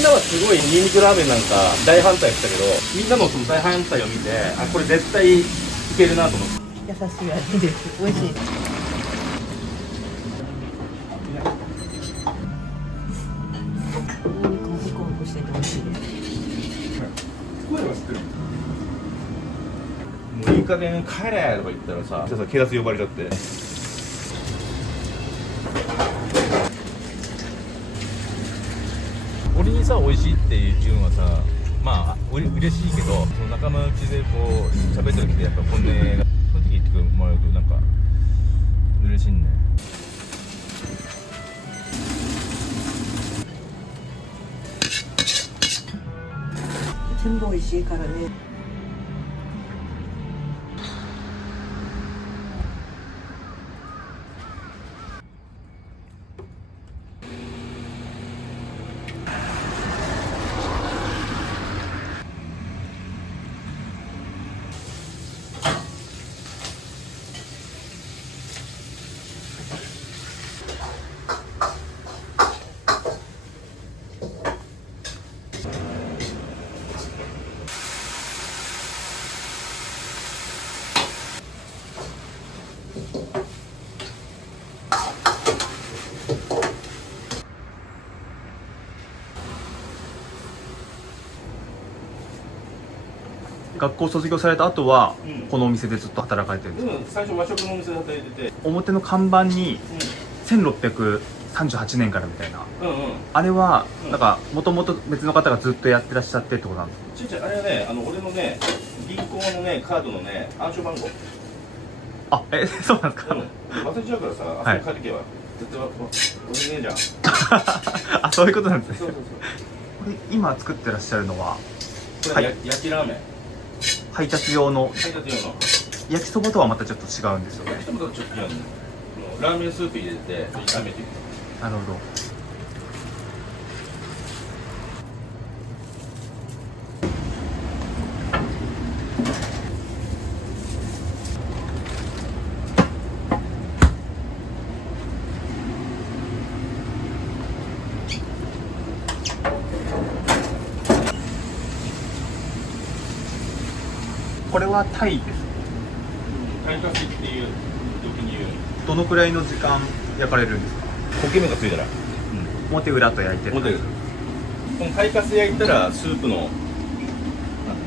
んなはすごいニンニクラーメンなんか大反対したけど、みんなのその大反対を見て、あ、これ絶対いけるなと思って。優しい味です。美味しい。ホクホクしてて美味しいです。声は知ってる。もういい加減帰れとか言ったらさ、警察呼ばれちゃって。俺にさ、美味しいっていうのはさ、まあ嬉しいけど、その仲間内でこう喋ってる時でやっぱ本音が、その時言ってもらうとなんか嬉しいね。全部美味しいからね。学校卒業された後は、このお店でずっと働かれてるんですか？最初和食のお店で働いてて、表の看板に、1638年からみたいな、あれは、なんかもともと別の方がずっとやってらっしゃってってことなんですか？あれはね、俺のね、銀行のね、カードのね、暗証番号。あ、そうなんですか？忘れちゃうからさ、あそこ帰ってけば絶対忘れねえじゃん。あ、そういうことなんですね。そうそうそう。これ今作ってらっしゃるのは、これ焼きラーメン。配達用の焼きそばとはまたちょっと違うんですよね。焼きそばとはちょっと違うんだよ。ラーメンスープ入れて炒めていく。なるほど。これはタイです。タイカシっていう時に言う。どのくらいの時間焼かれるんですか？焦げ目がついたら、表裏と焼いてる。表裏。このタイカス焼いたらスープの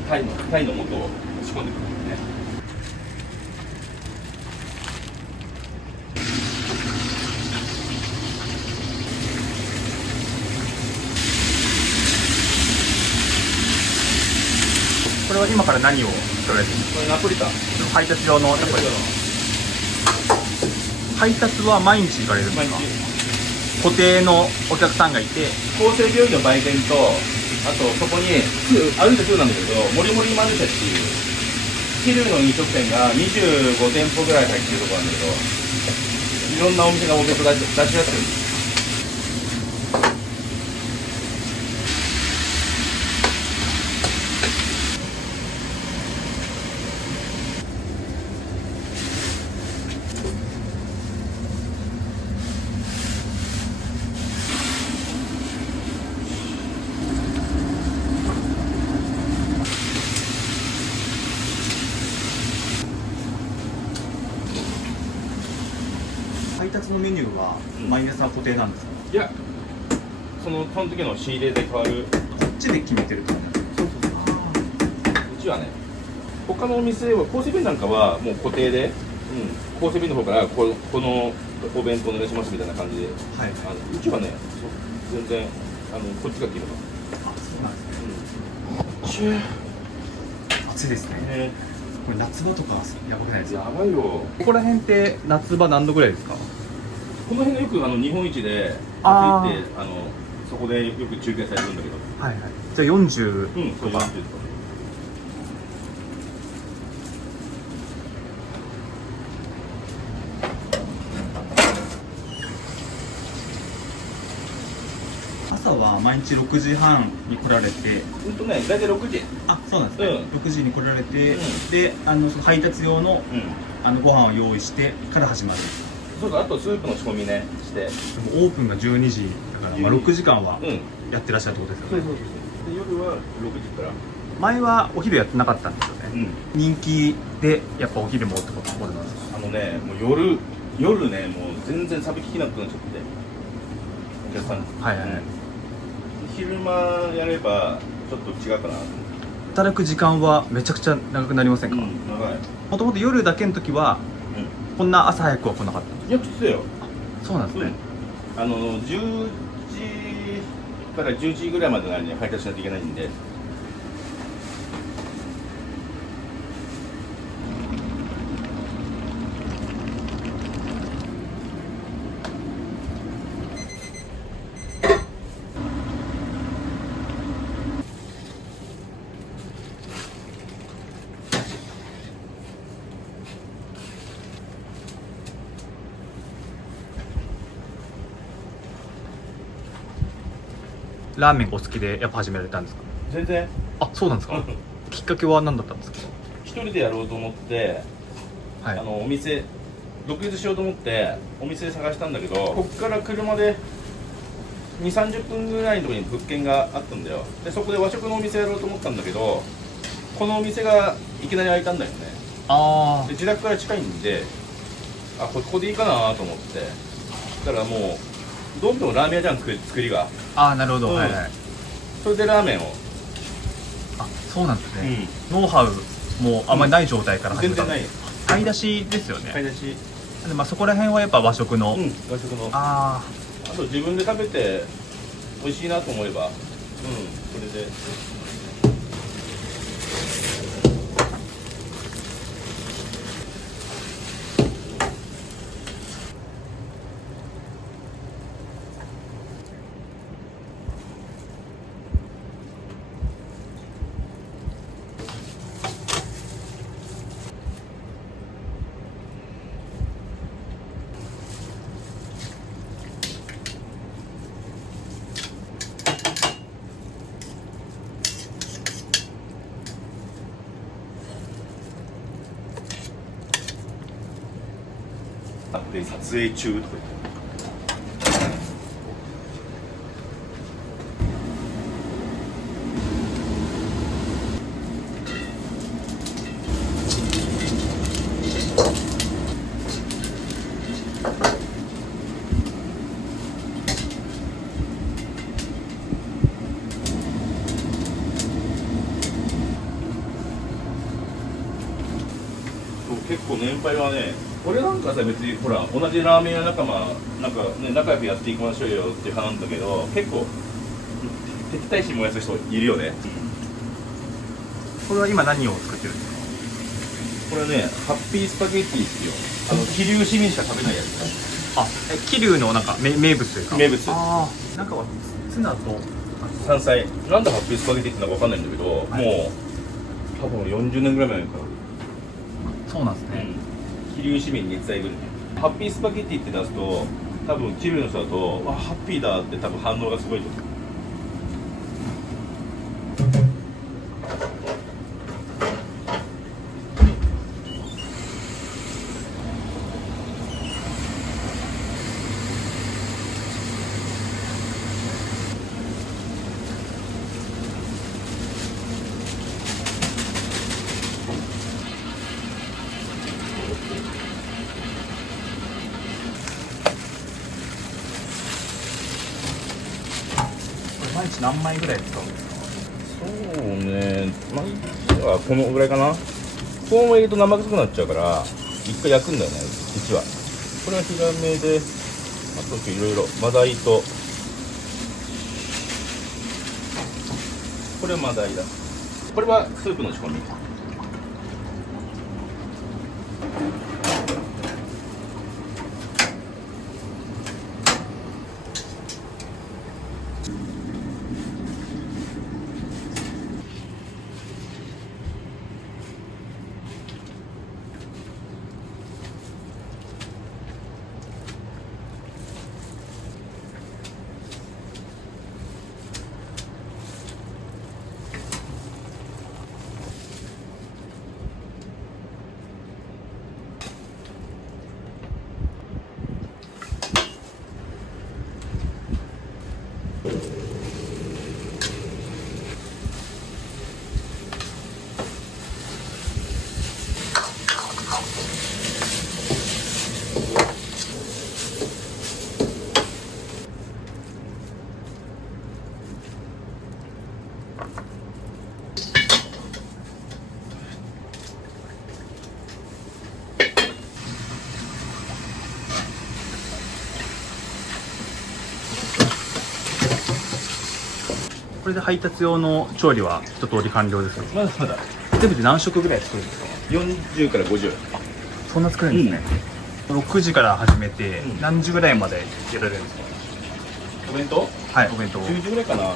タイの素を仕込んでくるんですね。これは今から何を作られてるんですか？これナポリタン。配達用のナポリタン。配達は毎日行かれるんですか？固定のお客さんがいて、厚生病院の売店と、あとそこに歩いてすぐなんだけど、もりもりマルシェっていう昼の飲食店が25店舗ぐらい入ってるところなんだけど、いろんなお店がお弁当出しやすいんです。配達のメニューは毎朝固定なんですか？いや、その時の仕入れで変わる。こっちで決めてるってことなんですか？そうそうそう。うちはね、他のお店は構成便なんかはもう固定で、構成便の方からこのお弁当お願いしますみたいな感じで、はい、うちはね、全然こっちが決めます。あ、そうなんですね。暑いですね。これ夏場とかやばくないですか？やばいよ。ここら辺って夏場何度ぐらいですか？この辺がよく日本一で暑いってそこでよく中継されるんだけど。はいはい。じゃあ40とか。朝は毎日6時半に来られて、大体6時。あ、そうなんですね。6時に来られて、で、その配達用のご飯を用意してから始まる。そうそう、あとスープの仕込みねして。オープンが12時だから、まあ、6時間はうんやってらっしゃるってことですよね。で夜は6時から前はお昼やってなかったんですよね、人気でやっぱお昼もってことなんですか。もう夜ねもう全然サビ聞けなくなっちゃってお客さんはいはいはい、昼間やればちょっと違うかなと思って。働く時間はめちゃくちゃ長くなりませんか。長い。もともと夜だけの時は、こんな朝早くは来なかったんでいや普通だよ。す。そうなんですね、10時から10時ぐらいまでの間に配達しないといけないんで。ラーメンがお好きでやっぱ始められたんですか。全然あ、そうなんですかきっかけは何だったんですか。一人でやろうと思って、はい、お店独立しようと思ってお店探したんだけど、こっから車で2、30分ぐらいのところに物件があったんだよ。でそこで和食のお店やろうと思ったんだけど、このお店がいきなり開いたんだよね。あで自宅から近いんで、ここでいいかなと思って。だからもうどんどんラーメン屋じゃん、作りが。あ、なるほど、はいはい。それでラーメンを。あ、そうなんですね、ノウハウもあんまりない状態から始めた、全然ないよ。買い出しですよね。買い出し。で、まあ、そこら辺はやっぱ和食の、和食の。あと自分で食べて美味しいなと思えば、それで。で撮影中とか言って。結構年配はね、俺なんかさ別にほら同じラーメン屋仲間なんかね仲良くやっていきましょうよっていう派なんだけど、結構敵対心燃やす人いるよね。これは今何を作ってるんですか。これねハッピースパゲッティっていう桐生市民しか食べないやつ。あ、桐生のなんか名物というか。名物。ああ、なんかはツナと山菜。なんでハッピースパゲッティってのかわかんないんだけど、もう多分40年ぐらい前から。そうなんですね、桐生市民に伝える。ハッピースパゲッティって出すと多分桐生の人だとわハッピーだって多分反応がすごいと思う。毎日何枚ぐらい使うんですか。そうね、毎日はこのぐらいかな。コーンを入れると生臭くなっちゃうから一回焼くんだよね、うちは。これはヒラメで、あといろいろマダイと、これはマダイだ。これはスープの仕込み。これで配達用の調理は一通り完了ですよ。まだまだ全部で何食ぐらい作るんですか？40から50。そんな作るんですね。6時から始めて、うん何時ぐらいまでやられるんですか？お弁当はい、お弁当。 10時ぐらいかな。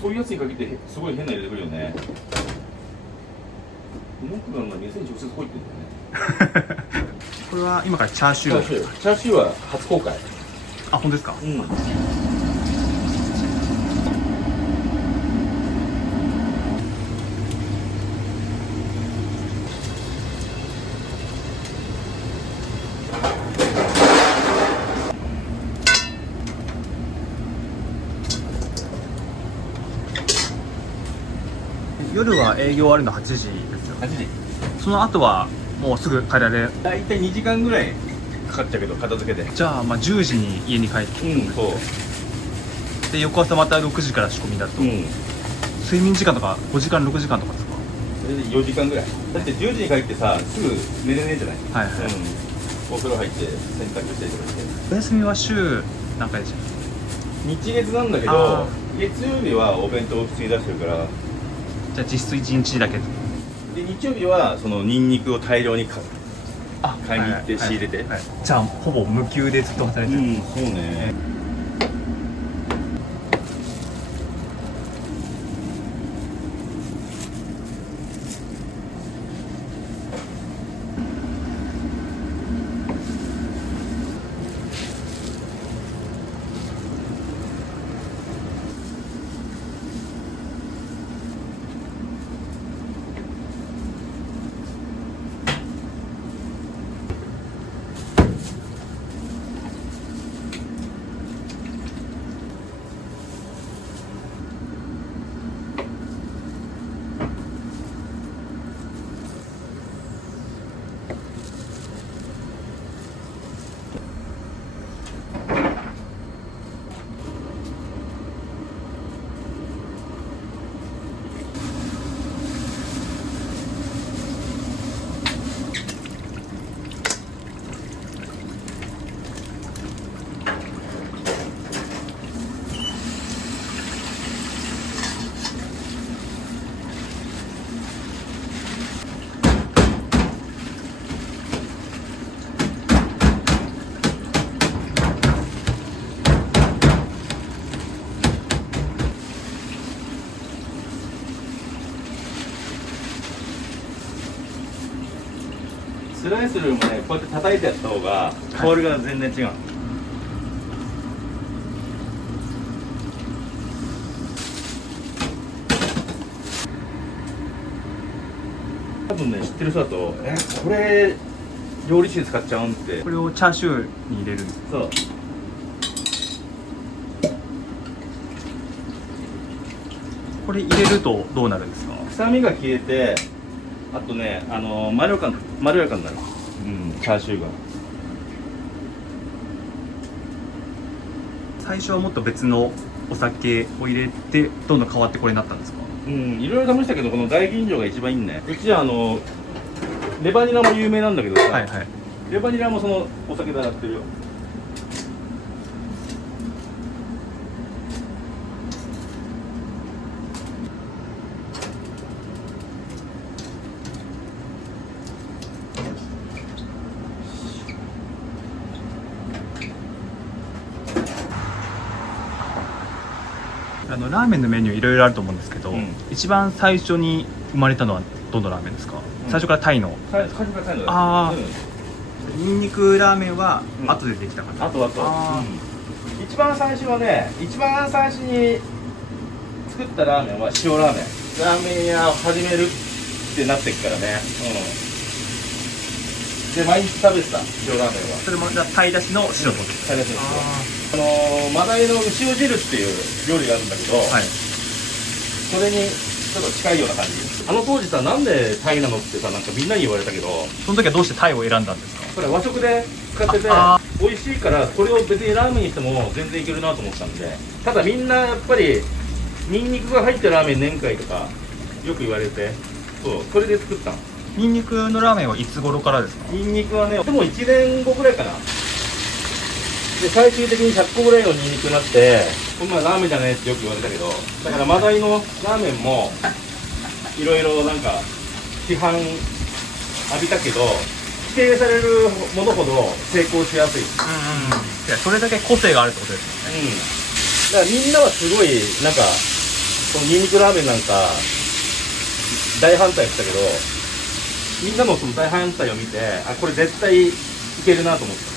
そういうやつに限ってすごい変な入れてくるよね。文句があるのは店に直接来いって言うんだよね。これは今からチャーシュー。チャーシューは初公開。あ、本当ですか？うん。夜は営業終わるの8時ですよ。8時。その後はもうすぐ帰られる。だいたい2時間ぐらいかかっちゃうけど、片付けて。じゃあまあ10時に家に帰ってうん、そう。で翌朝また6時から仕込みだと、うん。睡眠時間とか5時間6時間とかですか？それで4時間ぐらい。だって10時に帰ってさ、すぐ寝れねえじゃない。はいはい。うん。お風呂入って洗濯したりとかして。お休みは週何回でしたっ日月なんだけあど、月曜日はお弁当を普通に出してるから、け？じゃあ実質1日だけ。で日曜日はそのニンニクを大量に買いに行って仕入れて。はいはい。じゃあほぼ無給でずっと働いてる。うん、そうね。スライスよりもね、こうやって叩いてやった方が香りが全然違う。多分ね、知ってる人だとこれ料理酒で使っちゃうんって。これをチャーシューに入れるんです。そうこれ入れるとどうなるんですか？臭みが消えて、あとね、まろやかになる。うん、チャーシューが。最初はもっと別のお酒を入れてどんどん変わってこれになったんですか？うん、いろいろ試したけど、この大吟醸が一番いいね。うちはレバニラも有名なんだけどさ、はいはい。レバニラもそのお酒で洗ってるよ。ラーメンのメニューいろいろあると思うんですけど、うん一番最初に生まれたのはどのラーメンですか？最初からタイの。最初からタイのだよ。あーうんニンニクラーメンはうん後でできたから、あとあ一番最初はね、一番最初に作ったラーメンは塩ラーメン。ラーメン屋を始めるってなってっからね。で、毎日食べてた、塩ラーメンは。それもじゃあ鯛だしの塩とですか？鯛だしの塩マダイの牛塩汁っていう料理があるんだけど、はい。それにちょっと近いような感じ。あの当時さ、なんでタイなのってさ、なんかみんなに言われたけど、その時はどうして鯛を選んだんですか？これ和食で使っててあ美味しいから、これを別にラーメンにしても全然いけるなと思ったんで。ただみんなやっぱりニンニクが入ったラーメン年会とかよく言われて、そう、それで作ったの。ニンニクのラーメンはいつ頃からですか？ニンニクはね、でも1年後ぐらいかな。で、最終的に100個ぐらいのニンニクになって、こんなラーメンじゃねえってよく言われたけど、だからマダイのラーメンもいろいろなんか批判浴びたけど、否定されるものほど成功しやすい。いや、それだけ個性があるってことですよね。だからみんなはすごいなんかこのニンニクラーメンなんか大反対したけど、みんなのその大反対を見て、あ、これ絶対いけるなと思った。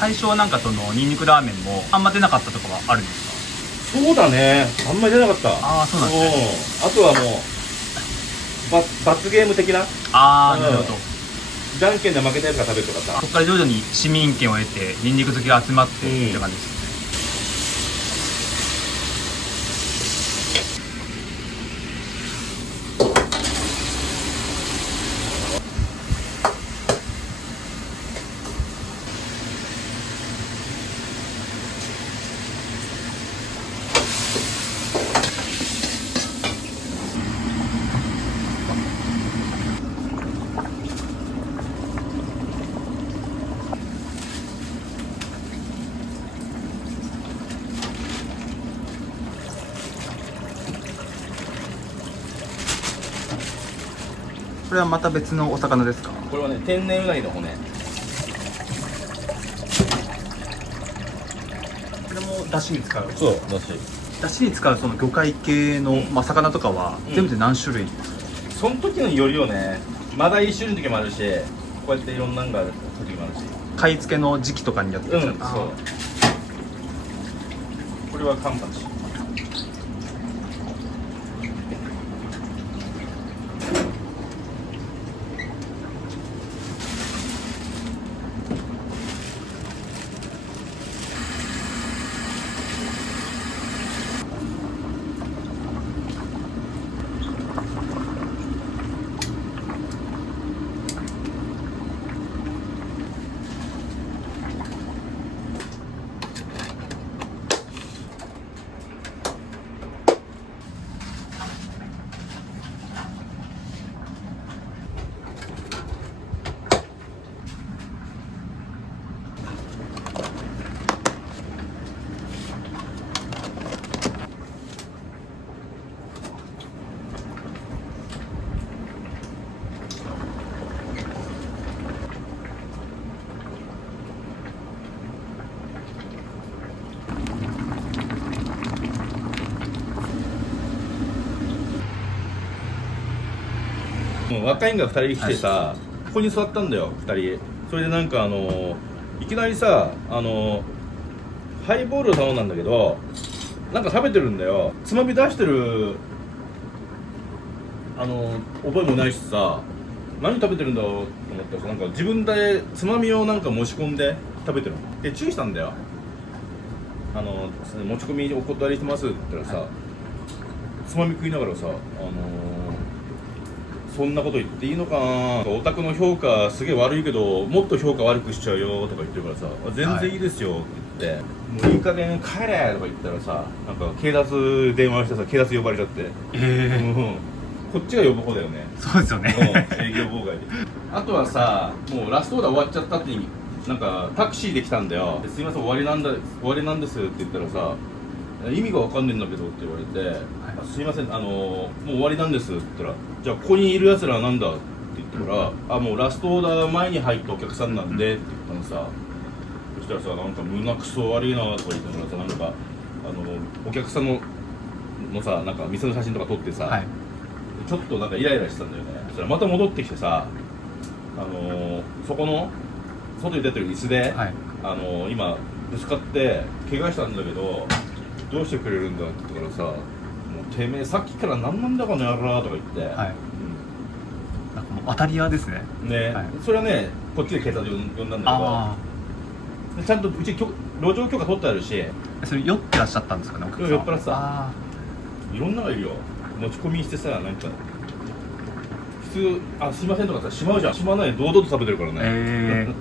最初はなんかそのニンニクラーメンもあんま出なかったとかはあるんですか？そうだね、あんまり出なかった。ああ、そうなんですね。あとはもう罰ゲーム的な、ああ、なるほど。じゃんけんで負けたやつが食べるとかさ。そこから徐々に市民権を得てニンニク好きが集まってって感じですよね。これはまた別のお魚ですか？これはね、天然うなぎの骨。これも出汁に使う。そうだし、出汁に使うその魚介系の、まあ、魚とかは全部で何種類ですか？その時のよりをね、まだ一種類の時もあるし、こうやっていろんなのがある時もあるし。買い付けの時期とかにやってるんですか？そう。これはカンパチ。若いんが2人来てさ、ここに座ったんだよ2人。それでなんかいきなりさハイボールを頼んだんだけど、なんか食べてるんだよ。つまみ出してる覚えもないしさ、何食べてるんだろうと思ったらさ、なんか自分でつまみをなんか持ち込んで食べてるので、注意したんだよ。持ち込みお断りしてますって言ったらさ、つまみ食いながらさ、そんなこと言っていいのかな、お宅の評価すげえ悪いけどもっと評価悪くしちゃうよとか言ってるからさ、全然いいですよって言って、もういい加減帰れとか言ったらさ、なんか警察電話してさ、警察呼ばれちゃって、こっちが呼ぶ方だよね。そうですよね。営業妨害で。あとはさ、もうラストオーダー終わっちゃったってに、なんかタクシーで来たんだよ。ですいません、終わりなんですって言ったらさ、意味がわかんねえんだけどって言われて、すいません、もう終わりなんですって言ったら、じゃあここにいるやつらはなんだって言ってから、もうラストオーダー前に入ったお客さんなんでって言ったのさ、そしたらさ、なんか胸くそ悪いなとか言ったからさ、なんかお客さんのさ、なんか店の写真とか撮ってさ、ちょっとなんかイライラしてたんだよね。そしたらまた戻ってきてさ、そこの外に出てる椅子で、はい、今ぶつかって怪我したんだけどどうしてくれるんだって言ったからさ、もうてめえさっきから何なんだこの野郎とか言って、はい、なんかもう当たり屋ですね。ね、はい、それはねこっちで警察呼んだんだけど、ちゃんとうち路上許可取ってあるし。それ酔ってらっしゃったんですかね、お客さん。酔っ払ってた。いろんなのがいるよ。持ち込みしてさ、なんか普通「あすいません」とかさしまうじゃん。しまわないで堂々と食べてるからね。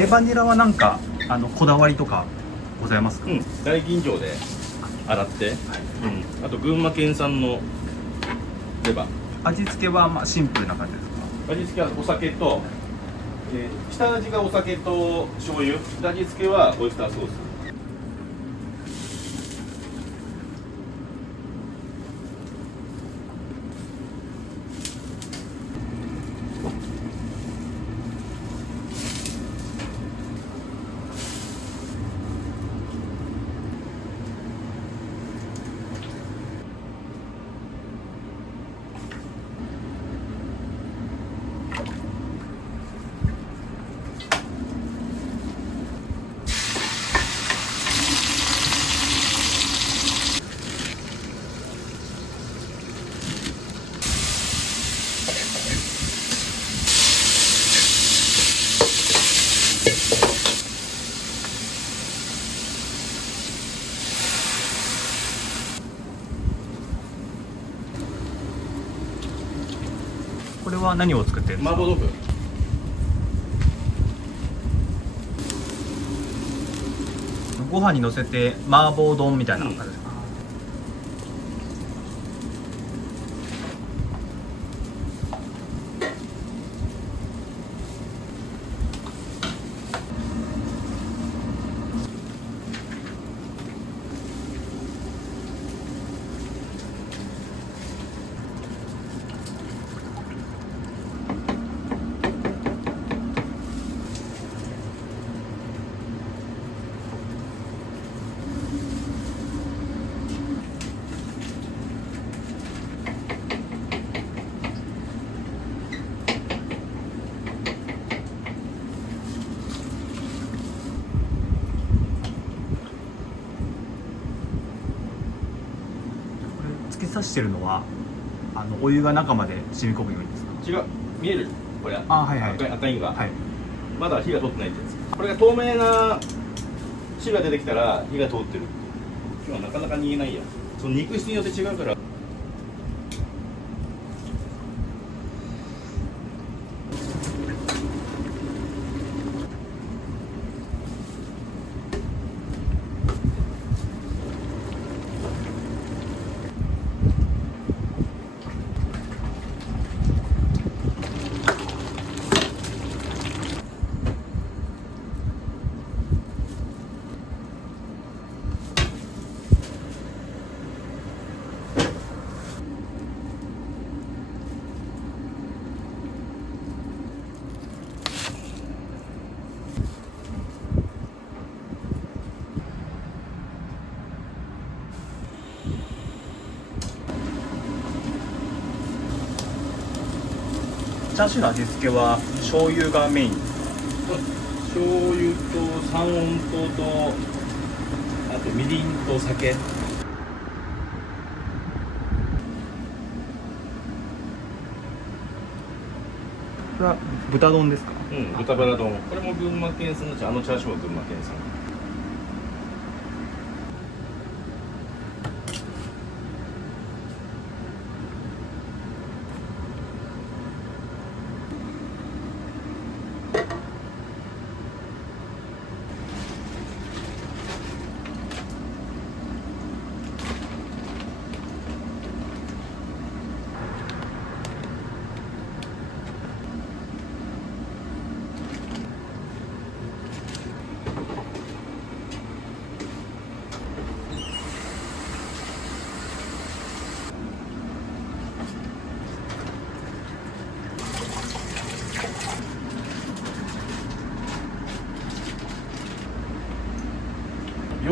レバニラはなんかこだわりとかございますか？大吟醸で洗って、あと群馬県産のレバー。味付けはまあシンプルな感じですか？味付けはお酒と、下味がお酒と醤油、味付けはオイスターソース。これは何を作ってるんですか？麻婆豆腐。ご飯にのせて麻婆丼みたいな感じですか？突き刺してるのはお湯が中まで染み込むようにですか？違う、見えるこれ。はいはい、赤いのが、はい、まだ火が通ってないってやつ。これが透明な汁が出てきたら火が通ってる。今日はなかなか煮えないや。その肉質によって違うから。チャーシューの味付けは醤油がメインですか？醤油と三温糖とあとみりんと酒。これは豚丼ですか？豚バラ丼。これも群馬県産のチャーシューも群馬県産。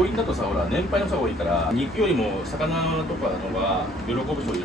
病院だとさ、ほら年配の人が多いから肉よりも魚とかのが喜ぶ人多いね。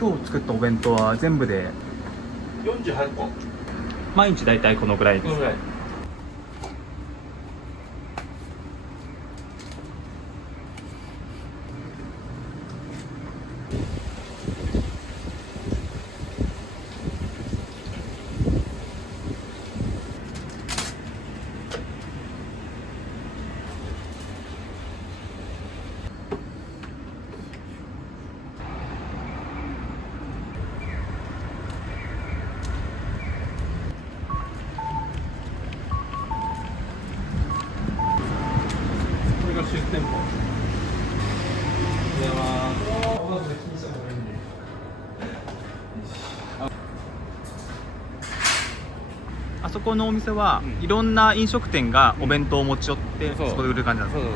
今日作ったお弁当は全部で48個。毎日だいたいこのぐらいです。このぐらい。これが出店舗。おはようございます。あそこのお店は、いろんな飲食店がお弁当を持ち寄ってそうそこで売る感じなんですか。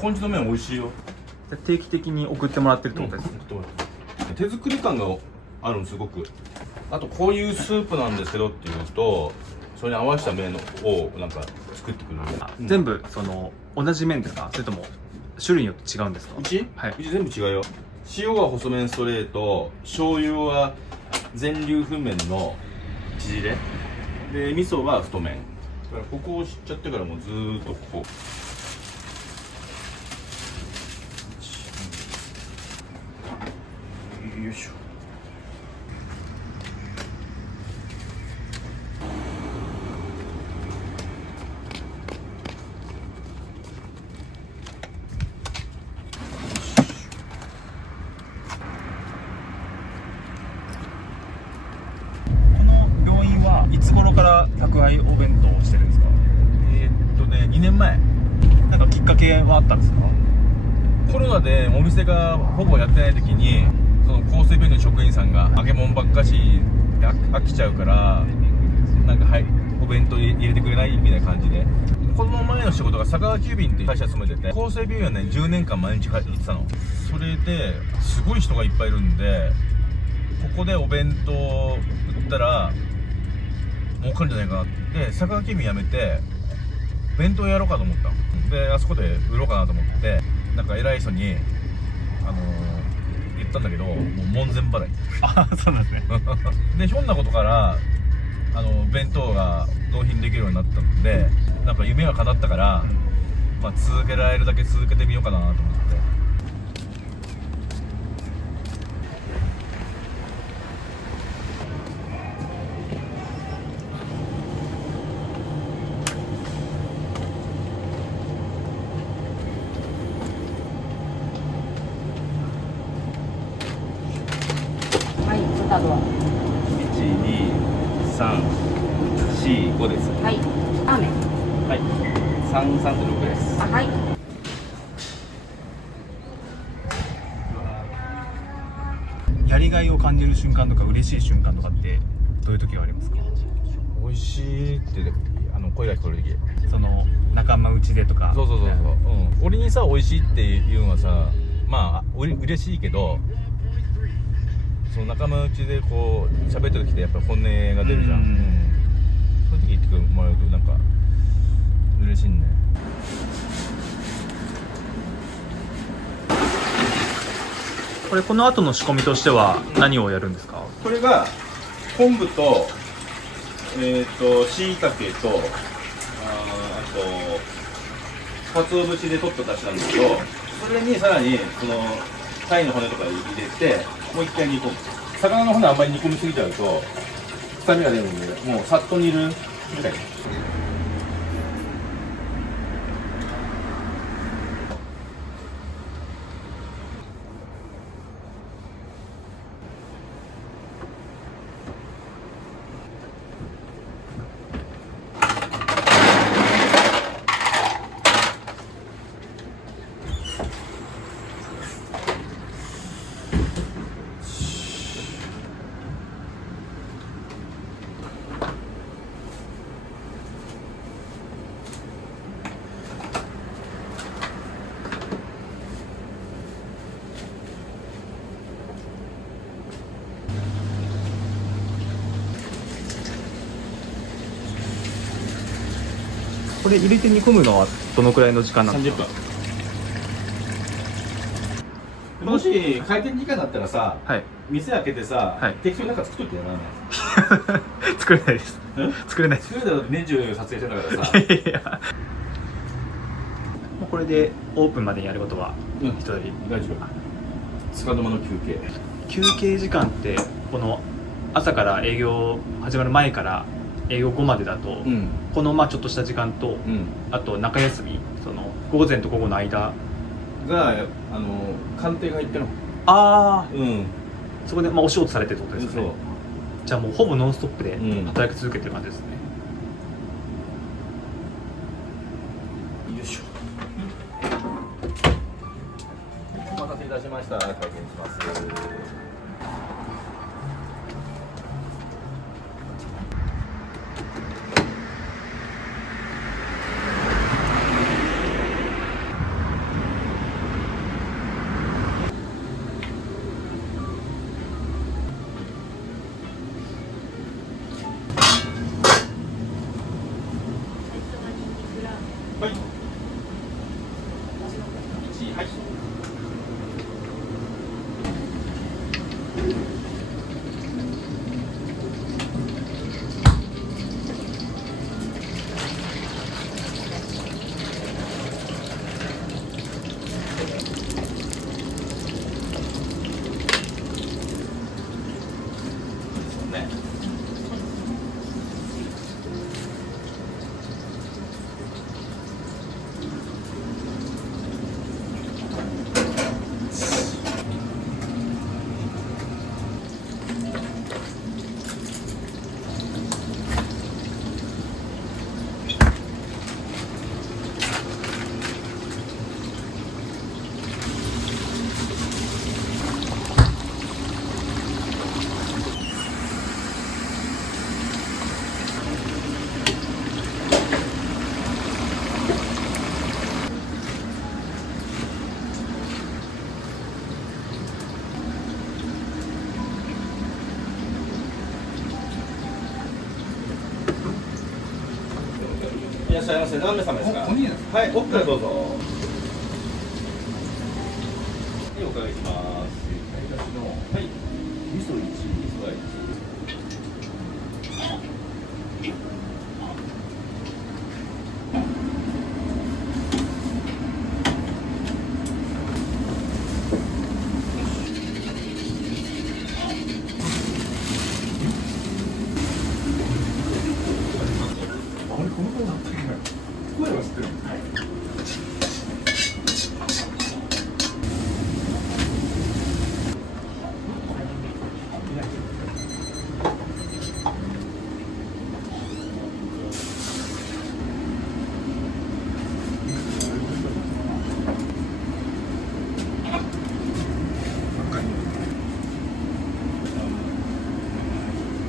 本日の麺美味しいよ。定期的に送ってもらってるってことです、手作り感があるのすごく。あとこういうスープなんですけどっていうと、それに合わせた麺をなんか作ってくる。全部その同じ麺ですか、それとも種類によって違うんですか。うち、はい、うち全部違うよ。塩は細麺ストレート、醤油は全粒粉麺の縮れで、味噌は太麺だから、ここを知っちゃってからもうずーっとここ。よいしょ。この病院はいつ頃から宅配お弁当をしてるんですか。2年前。なんかきっかけはあったんですか。コロナでお店がほぼやってない時に、その厚生病院の職員さんが揚げ物ばっかし飽きちゃうから、なんかはいお弁当入れてくれないみたいな感じで、この前の仕事が佐川急便って会社勤めてて、厚生病院はね10年間毎日行ってたの。それですごい人がいっぱいいるんで、ここでお弁当売ったら儲かるんじゃないかなって、佐川急便辞めて弁当やろうかと思ったので、あそこで売ろうかなと思って、なんか偉い人に言ったんだけど、もう門前払い。あ、そうなんですね。でひょんなことから弁当が納品できるようになったので、なんか夢が叶ったから、まあ、続けられるだけ続けてみようかなと思って。はい、豚ドア。 12345です。はい、雨。はい336です。あ、はい。やりがいを感じる瞬間とか嬉しい瞬間とかってどういう時がありますか。美味しいって声が聞こえる時、その仲間内でとか。そう、俺にさ美味しいっていうのはさ、まあ嬉しいけど、その仲間内でこう喋った時ってやっぱ本音が出るじゃん、その時言ってもらうとなんか嬉しいね。これこの後の仕込みとしては何をやるんですか？これが昆布としいたけとあと鰹節で取った出汁なんですけど、それにさらにその鯛の骨とか入れてもう一回煮込む。魚の骨あんまり煮込みすぎちゃうと臭みが出るので、もうさっと煮るぐらい。これ入れて煮込むのはどのくらいの時間なんですか？30分。もし開店時間だったらさ、はい、店開けてさ、はい、適当になんか作っといてやらない作れないです。作れないです。作れたら年中撮影してんだからさいやもうこれでオープンまでにやることは一人、大丈夫。つかの間の休憩時間ってこの朝から営業始まる前から営業後までだと、このちょっとした時間と、あと中休み、その午前と午後の間が鑑定が入ってるの。そこでお仕事されてるってことですね。じゃあもうほぼノンストップで働き続けてる感じですね。よいしょ。お待たせいたしました。開店します。はい。はい。いらっしゃいませ。何名様ですか？はい、奥からどうぞ。はい、お伺いします。はい、味噌1、味噌が1。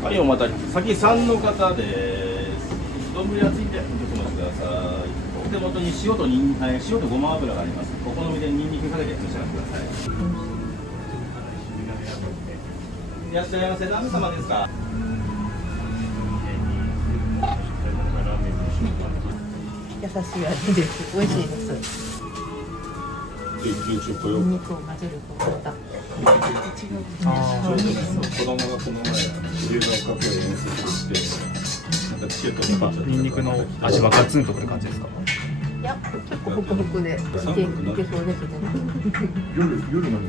はい、お待たせ。先3の方です。丼熱いんで、ちょっとお待ちください。手元に塩とごま油があります。お好みでニンニクかけて召し上がってください。いらっしゃいませ。何様ですか。優しい味です。美味しいです。ニンニクを混ぜるとまた子供がこの前留学学校で演奏してなんかチケットにニンニクの味はガツンとくる感じですか？いや、結構ホクホクでいけそうですね。夜飲む。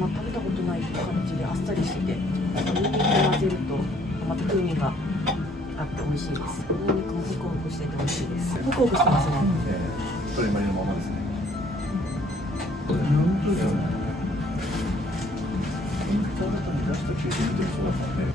まあ、食べたことない感じであっさりしてて、ニンニクを混ぜるとまた風味があって美味しいです。ニンニクもホクホクしてて美味しいです。ホクホクしてますね。これまりのままですね。出した聞いてみてもそうだったね。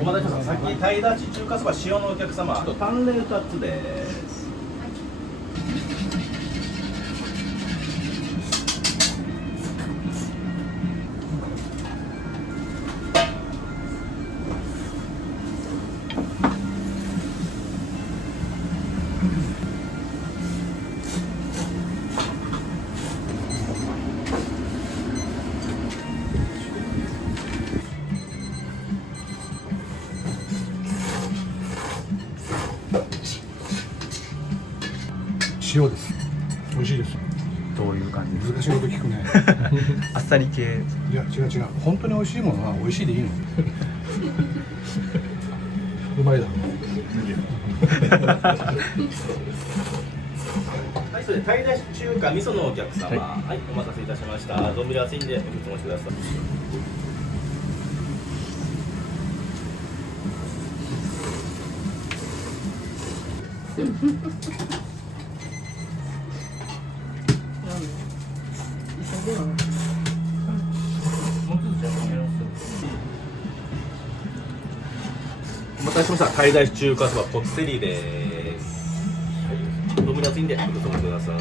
お待たせしました。さっき鯛だし中華そば塩のお客様、あと淡麗2つです。塩です。美味しいです。どういう感じですか？難しいこと聞くね。あっさり系。いや違う違う。本当に美味しいものは美味しいでいいの。うまいだろ。はい、それで鯛だし中華味噌のお客様、はい、お待たせいたしました。丼熱いんでお見積もりください。お待たせしました。鯛だし中華そばこってりです。はい、丼熱いんでお見積もりください。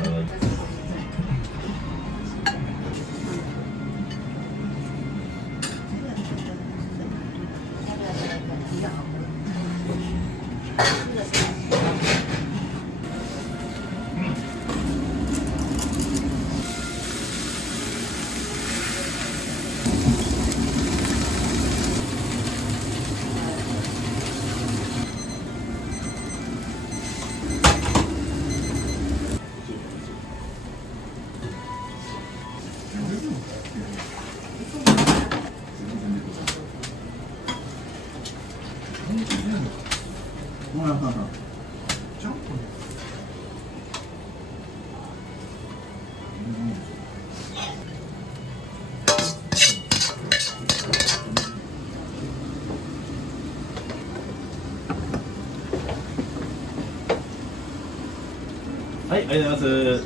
はい、ありがとうございます。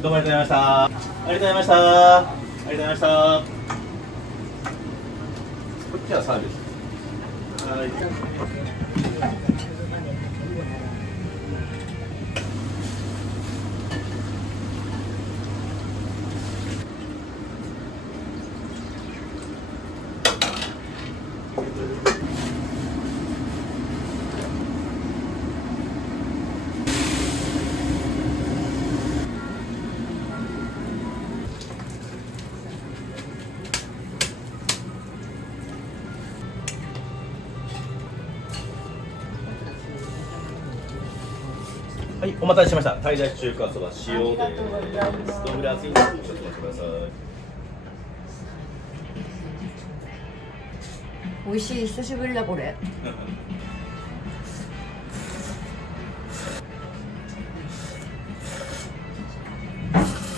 どうもありがとうございました。ありがとうございました。ありがとうございました。こっちはサービス。はい。はい、お待たせしました。鯛だし中華そば塩です。どんぐらい熱いんでお待ちください。美味しい、久しぶりだこれ。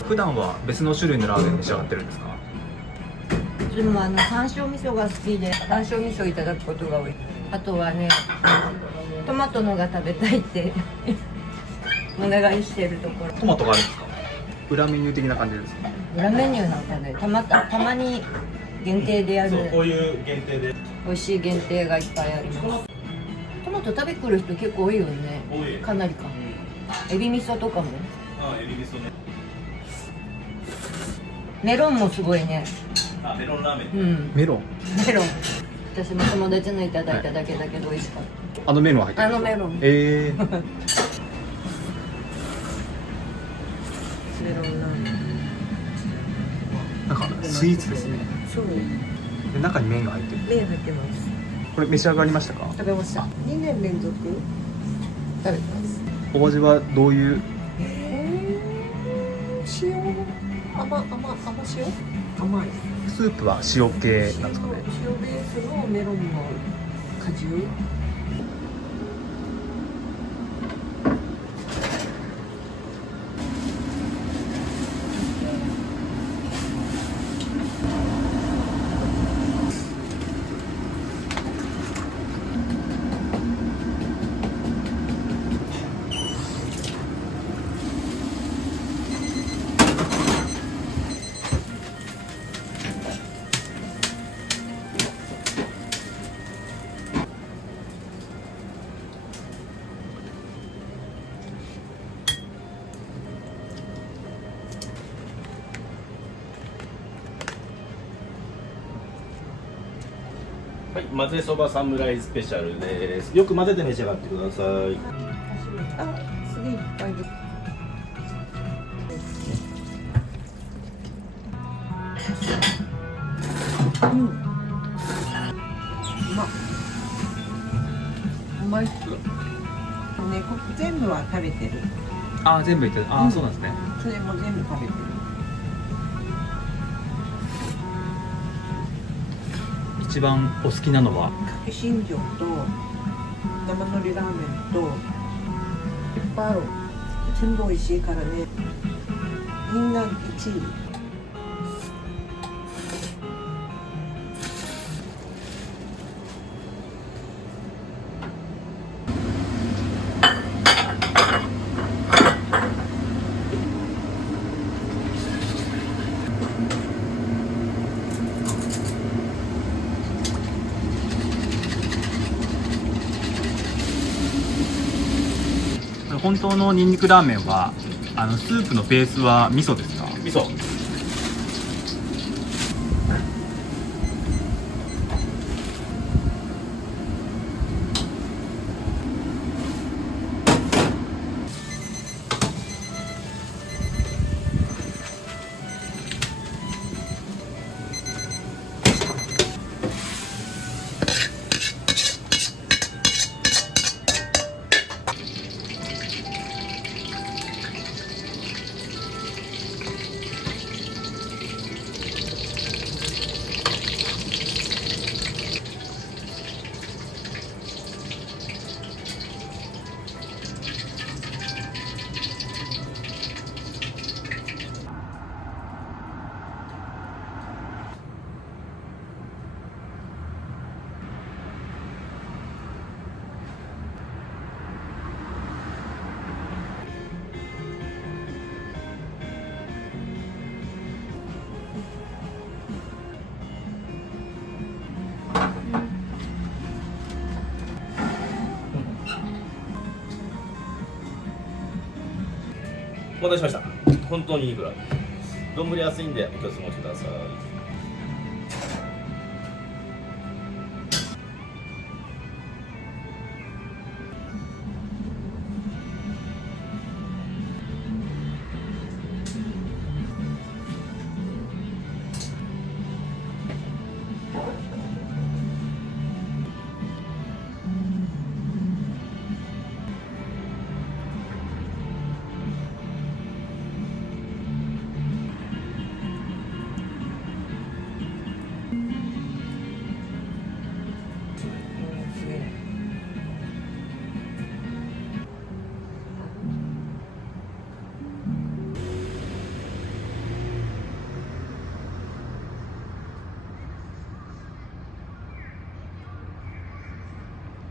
普段は別の種類のラーメン召し上がってるんですか？でも山椒味噌が好きで山椒味噌いただくことが多い。あとはね、トマトのが食べたいってお願いしてるところ。トマトがあるんですか？裏メニュー的な感じですか？裏メニューなんかね、たまに限定でやるこういう限定で美味しい限定がいっぱいあります。トマト食べ来る人結構多いよね。多い。かなりか。エビ味噌とかも。あ、エビ味噌ね。メロンもすごいね。あ、メロンラーメン。うん。メロン？メロン。私も友達のいただいただけだけど美味しかった。あのメロン入ってる？あのメロン。えー、メロンラーメン。なんかスイーツですね。そう。で中に麺が入ってる。麺入ってます。これ召し上がりましたか？食べました。2年連続食べてます。お味はどういう？塩甘塩甘い。スープは塩系なんですかね？塩ベースのメロンの果汁。はい、混ぜそばサムライスペシャルです。よく混ぜて召し上がってください。あ、すげえいっぱいです。うん。うまいっす。ね、全部は食べてる。あ、全部いってる。あ、そうなんですね。それも全部食べてる。一番お好きなのは？かけしんじょうと生のりラーメンといっぱいある。全部美味しいからね。みんな1位。本当のニンニクラーメンはスープのベースは味噌ですか？味噌。お待たせしました。本当にいいぐらい。丼安いんでお気をつけください。